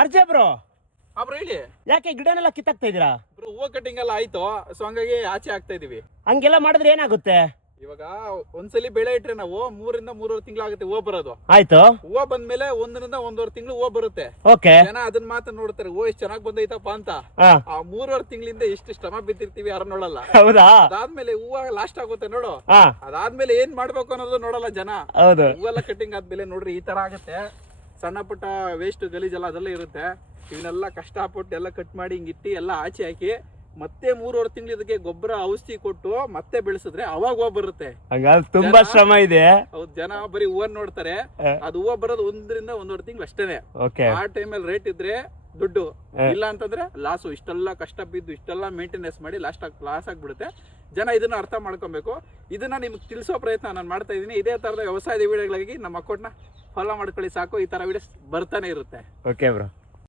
ಅರ್ಜೆ bro, bro ಹೇಳಿ. ಯಾಕೆ ಗಿಡನೆಲ್ಲ ಕಿತ್ತಾಕ್ತಾ ಇದೀರಾ? ಬ್ರೋ ಹೂವು ಕಟಿಂಗ್ ಎಲ್ಲ ಆಯ್ತು, ಸೊ ಹಂಗಾಗಿ ಆಚೆ ಆಗ್ತಾ ಇದೀವಿ. ಹಂಗೆಲ್ಲ ಮಾಡಿದ್ರೆ ಏನಾಗುತ್ತೆ? ಇವಾಗ ಒಂದ್ಸಲಿ ಬೆಳೆ ಇಟ್ರೆ ನಾವು 3 ರಿಂದ 3.5 ತಿಂಗಳಾಗುತ್ತೆ ಹೂವು ಬರೋದು. ಆಯ್ತು, ಹೂವು ಬಂದ್ಮೇಲೆ 1 ರಿಂದ 1.5 ತಿಂಗಳು ಹೂವು ಬರುತ್ತೆ. ಓಕೆ. ಜನ ಅದನ್ನ ಮಾತ್ರ ನೋಡ್ತಾರೆ, ಹೂವು ಎಷ್ಟು ಚೆನ್ನಾಗ್ ಬಂದೈತಪ್ಪ ಅಂತ. ಹಾ, ಆ 3.5 ತಿಂಗಳಿಂದ ಎಷ್ಟು ಶ್ರಮ ಬಿದ್ದಿರ್ತೀವಿ ಯಾರು ನೋಡಲ್ಲ. ಹೌದಾ? ಅದಾದ್ಮೇಲೆ ಹೂವು ಲಾಸ್ಟ್ ಆಗುತ್ತೆ ನೋಡು, ಹಾ, ಅದಾದ್ಮೇಲೆ ಏನ್ ಮಾಡ್ಬೇಕು ಅನ್ನೋದು ನೋಡಲ್ಲ ಜನ. ಹೌದು. ಹೂವೆಲ್ಲ ಕಟಿಂಗ್ ಆದ್ಮೇಲೆ ನೋಡ್ರಿ ಈ ತರ ಆಗುತ್ತೆ. ಸಣ್ಣ ಪುಟ್ಟ ವೇಸ್ಟ್ ಗಲೀಜೆಲ್ಲ ಅದೆಲ್ಲ ಇರುತ್ತೆ. ಇವನ್ನೆಲ್ಲ ಕಷ್ಟಪಟ್ಟು ಎಲ್ಲ ಕಟ್ ಮಾಡಿ ಹಿಂಗಿಟ್ಟು ಎಲ್ಲ ಆಚೆ ಹಾಕಿ ಮತ್ತೆ 3.5 ತಿಂಗಳು ಇದಕ್ಕೆ ಗೊಬ್ಬರ ಔಷಧಿ ಕೊಟ್ಟು ಮತ್ತೆ ಬೆಳೆಸಿದ್ರೆ ಅವಾಗ ಹೂವು ಬರುತ್ತೆ. ಹಂಗಾದ್ರೆ ತುಂಬಾ ಶ್ರಮ ಇದೆ. ಹೌದು, ಜನ ಬರೀ ಹೂವನ್ನ ನೋಡ್ತಾರೆ. ಅದು ಹೂವು ಬರೋದು 1 ರಿಂದ 1.5 ತಿಂಗಳು ಅಷ್ಟೇನೆ. ಓಕೆ. ಆ ಟೈಮಲ್ಲಿ ರೇಟ್ ಇದ್ರೆ ದುಡ್ಡು, ಇಲ್ಲ ಅಂತಂದ್ರೆ ಲಾಸು. ಇಷ್ಟೆಲ್ಲ ಕಷ್ಟ ಬಿದ್ದು ಇಷ್ಟೆಲ್ಲ ಮೇಂಟೆನೆನ್ಸ್ ಮಾಡಿ ಲಾಸ್ ಆಗ್ಬಿಡುತ್ತೆ. ಜನ ಇದನ್ನ ಅರ್ಥ ಮಾಡ್ಕೊಬೇಕು. ಇದನ್ನ ನಿಮ್ಗೆ ತಿಳಿಸೋ ಪ್ರಯತ್ನ ನಾನು ಮಾಡ್ತಾ ಇದ್ದೀನಿ. ಇದೇ ತರದ ವ್ಯವಸಾಯದ ವಿಡಿಯೋಗಳಿಗೆ ನಮ್ಮ ಅಕೌಂಟ್ನ ಫಾಲೋ ಮಾಡ್ಕೊಳ್ಳಿ ಸಾಕು. ಈ ತರ ವಿಡಿಯೋಸ್ ಬರ್ತಾನೆ ಇರುತ್ತೆ. Okay bro.